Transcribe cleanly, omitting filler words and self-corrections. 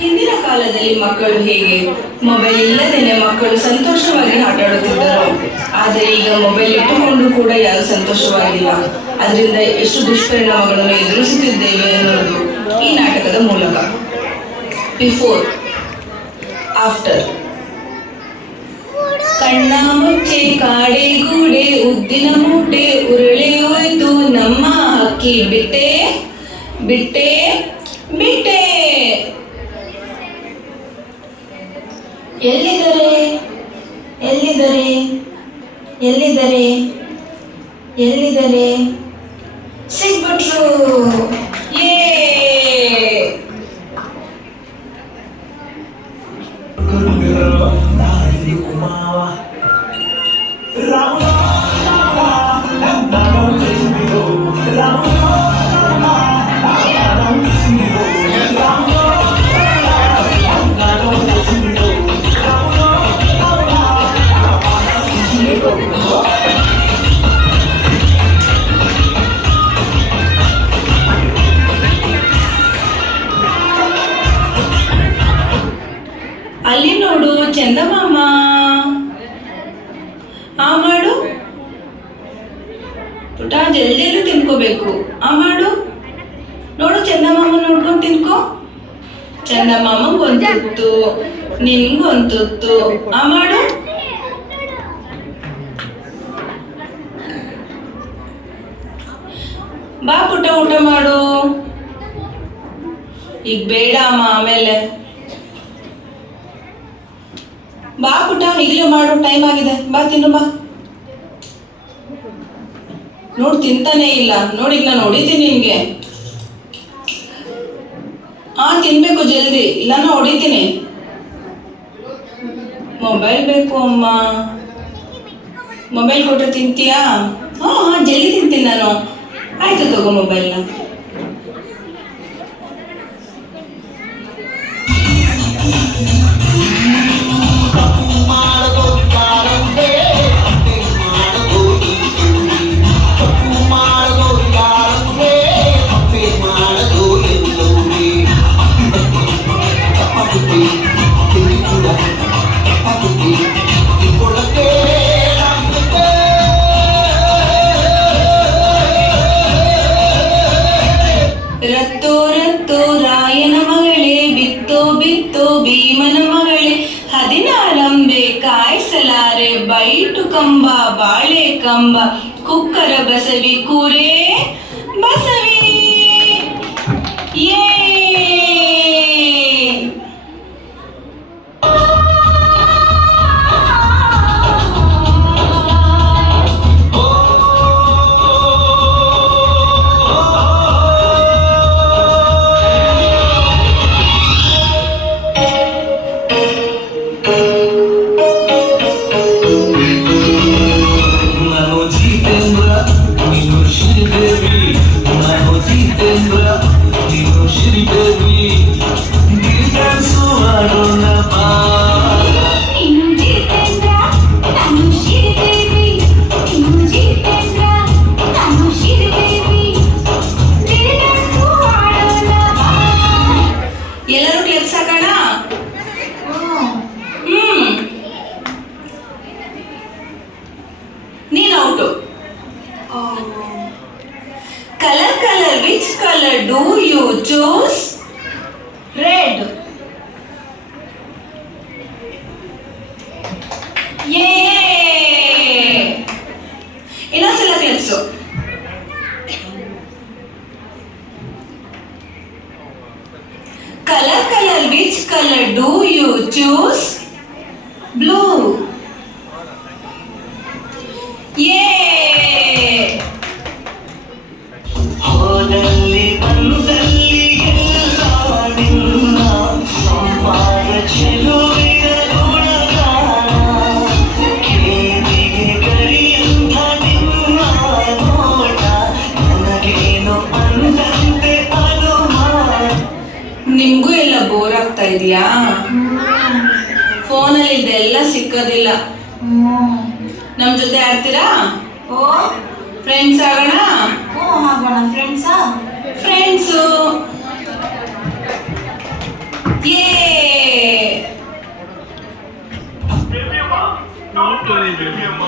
ಹಿಂದಿನ ಕಾಲದಲ್ಲಿ ಮಕ್ಕಳು ಹೇಗೆ ಮೊಬೈಲ್ ಇಲ್ಲದೇನೆ ಮಕ್ಕಳು ಸಂತೋಷವಾಗಿ ಆಟಾಡುತ್ತಿದ್ದರು. ಆದರೆ ಈಗ ಮೊಬೈಲ್ ಇಟ್ಟುಕೊಂಡು ಕೂಡ ಯಾರು ಸಂತೋಷವಾಗಿಲ್ಲ. ಅದರಿಂದ ಎಷ್ಟು ದುಷ್ಪರಿಣಾಮಗಳನ್ನು ಎದುರಿಸುತ್ತಿದ್ದೇವೆ ಅನ್ನೋದು ಈ ನಾಟಕದ ಮೂಲಕ. Before, after. ಕಣ್ಣ ಮುಚ್ಚೆ ಕಾಡೆ ಗೂಡೆ ಉದ್ದಿನ ಮೂಟೆ ಉರುಳೆ ಹೋಯ್ತು ನಮ್ಮ ಹಕ್ಕಿ ಬಿಟ್ಟೆ ಬಿಟ್ಟೆ ಬಿಟ್ಟೆ. ಎಲ್ಲಿದ್ದಾರೆ ಎಲ್ಲಿದ್ದಾರೆ ಎಲ್ಲಿದ್ದಾರೆ ಎಲ್ಲಿದ್ದಾರೆ? ಸಿಗ್ಬಿಟ್ರು. ಏ ಅಲ್ಲಿ ನೋಡು ಚಂದಮಾಮ. ಆ ಮಾಡು ಪುಟ, ಜಲ್ದಿ ತಿನ್ಕೋಬೇಕು. ಆ ಮಾಡು, ನೋಡು ಚಂದಮಾಮ ನೋಡ್ಕೊಂಡು ತಿನ್ಕೋ. ಚಂದಮಾಮಂಗ್ ತುತ್ತು, ನಿನ್ಗೊಂದು ತುತ್ತು. ಆ ಮಾಡು. ಬಾ ಪುಟ, ಊಟ ಮಾಡು. ಈಗ ಬೇಡ ಅಮ್ಮ, ಆಮೇಲೆ ಬಾ ಪುಟ, ಈಗಲೇ ಮಾಡು, ಟೈಮ್ ಆಗಿದೆ. ಬಾ ತಿನ್ನು, ಬಾ. ನೋಡ್ ತಿಂತಾನೆ ಇಲ್ಲ. ನೋಡಿ, ಈಗ ನಾನು ಹೊಡಿತೀನಿ ನಿನ್ಗೆ. ತಿನ್ಬೇಕು ಜಲ್ದಿ, ಇಲ್ಲ ನಾ ಹೊಡಿತೀನಿ. ಮೊಬೈಲ್ ಬೇಕು ಅಮ್ಮ. ಮೊಬೈಲ್ ಕೊಟ್ಟರೆ ತಿಂತೀಯಾ? ಜಲ್ದಿ ತಿಂತೀನಿ ನಾನು. ಆಯ್ತು, ತಗೋ ಮೊಬೈಲ್ನ. ರತ್ತೋ ರತ್ತೋ ರಾಯನ ಮಗಳೇ, ಬಿತ್ತೋ ಬಿತ್ತೋ ಭೀಮನ ಮಗಳೇ, 16 ಕಾಯಿಸಲಾರೆ ಬೈಟು ಕಂಬ ಬಾಳೆ ಕಂಬ, ಕುಕ್ಕರ ಬಸವಿ ಕೂರೇ ಬಸವಿ. ಏ ಎಲ್ಲರೂ ಕ್ಲಿಪ್ಸ್ ಹಾಕೋಣ. ನೀನ್ out. Colour colour, which colour do you choose? Red. ಇನ್ನೊಂದ್ಸಲ clips. Color, color, which color do you choose? Blue. Yay! ಹೋದಲ್ಲಿ ಬಂದಲ್ಲಿ ಎಲ್ಲ ನಿನ್ನ ಸಂಪಾದ ಚೆಲುವೆಯ ಗುಣಗಾನ, ಕೇಳಿಗೆ ಕರಿಯಂಥ ನಿನ್ನ ನೋಟ ನನಗೇನು ಅಂದಂತೆ ಅನುಮಾನ. ನಿಮ್ಗೂ ಎಲ್ಲ ಬೋರ್ ಆಗ್ತಾ ಇದೆಯಾ? ಫೋನಲ್ಲಿ ಇದೆಲ್ಲ ಸಿಕ್ಕೋದಿಲ್ಲ. ನಮ್ ಜೊತೆ ಆಡ್ತೀರಾ? ಫ್ರೆಂಡ್ಸ್ ಆಗೋಣ. ಫ್ರೆಂಡ್ಸು ಯೇ ಬೇಬಿಯಮ್ಮ, don't worry, ಬೇಬಿಯಮ್ಮ.